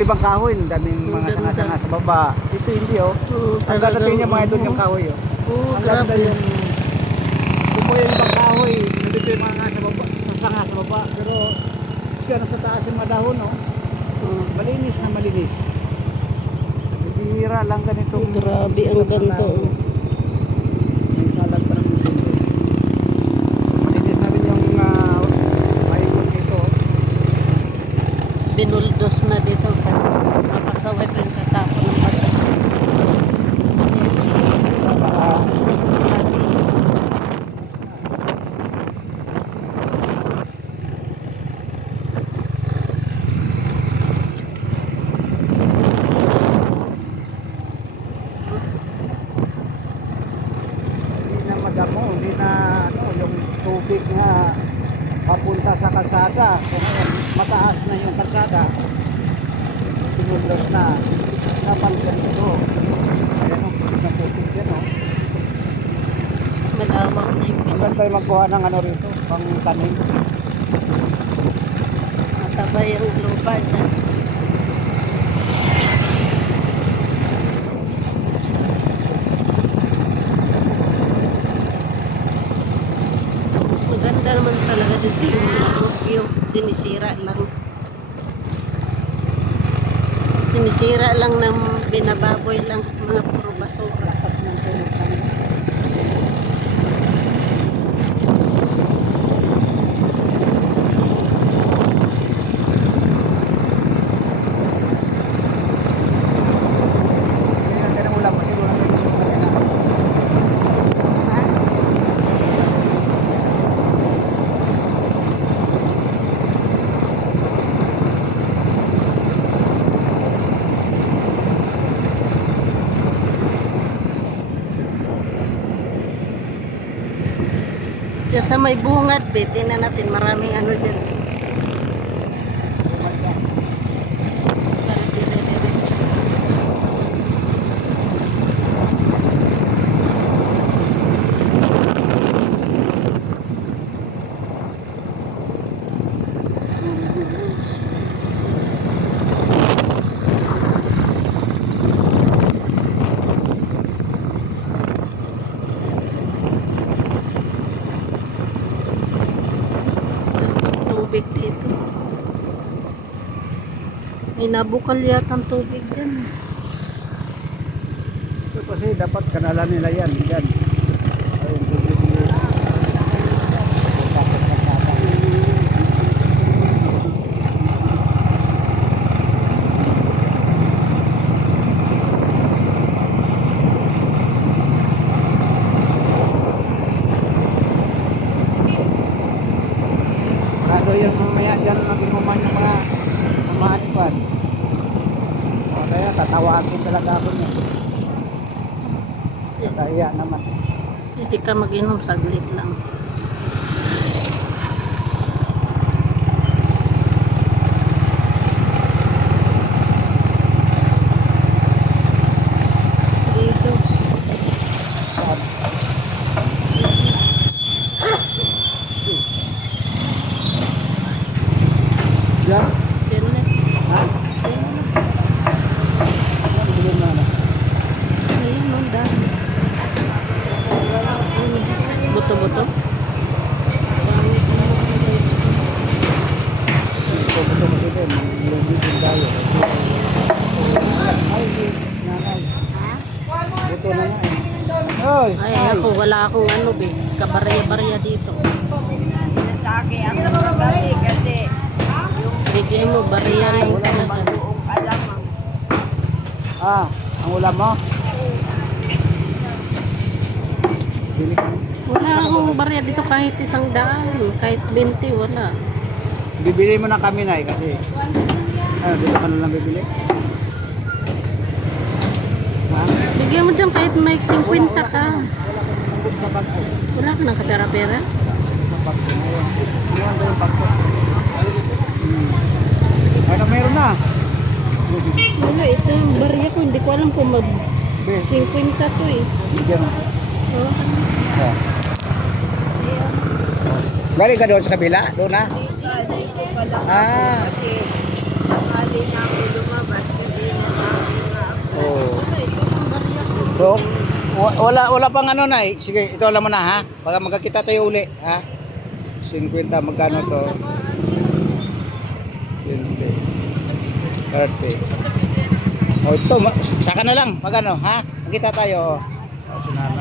Ibang kahoy, ang daming mga Ang ganda. sanga-sanga sa baba. Ito hindi oh. Ang ganda talagang- niya mga idol yung kahoy oh. Oo, Ang ganda grabe. yung ito po yung ibang kahoy. Nandito yung mga sa baba, sa sanga sa baba. Pero siya nasa taas yung mga dahon oh. Malinis na malinis. Bibira lang ganitong Grabe ang ganito. oh. May salag pa ng mundo. Malinis na rin yung uh, maikot dito. oh. Binuldos na dito kasi napasaway ko yung tatapon ng baso. Hindi na madamo, hindi na ano, yung tubig na papunta sa kalsada. Kung mataas na yung kalsada, tinulog na. Dapat ganito. Ayan o, naputik yan o. Malawak na yung pinag tayo magkuha ng ano rito, pang tanim? matabay ang lupa dyan. View. Sinisira lang. Sinisira lang ng binababoy lang mga puro basura. Lakas ng tulutan. Hindi na tayo ng ulam kasi wala tayo ng ulam. Diyan sa may bungad, be, tingnan natin maraming ano dyan. Tubig dito. May nabukal yata ang tubig dyan. Ito kasi dapat kanalan nila yan. Yan. Ayun, tubig Lalo yung mamaya dyan mag-inuman yung mga samahan O kaya tatawagin talaga ako niya. Kaya naman. Hindi ka mag-inom saglit lang. Dito. Diyan? Yan na. Ha? Bilhin mo na. Ayun, ang dami. Buto-buto. Ito. Lagi din tayo. Ay. Nanay. Ito na nga eh. Hoy! Ay, ako, wala akong ano, be. Kabarya-barya dito. Bigay mo, barya lang talaga. Ah, ang ulam mo? Ka. Wala akong barya dito kahit isang daan. Kahit 20, wala. Bibili mo na kami na kasi. Ano, dito ka na lang bibili? Bigyan mo dyan kahit may 50 ka. Nandun sa bag ko. Wala ka ng kapera-pera. Wala, ito yung barya ko. Hindi ko alam kung mag 50 to eh. Diyan. Oh. Oh. Galing ka doon sa kabila? Doon na? Ah. Kasi sakali na ako lumabas. Hindi na ako. Oh. So, wala wala pang ano na eh. Sige, ito alam mo na ha. Baka magkakita tayo uli, ha? 50 magkano to? 20. 30. O ito, saka na lang. Magano, ha? Magkita tayo. Oh. Ah, o, sinanay.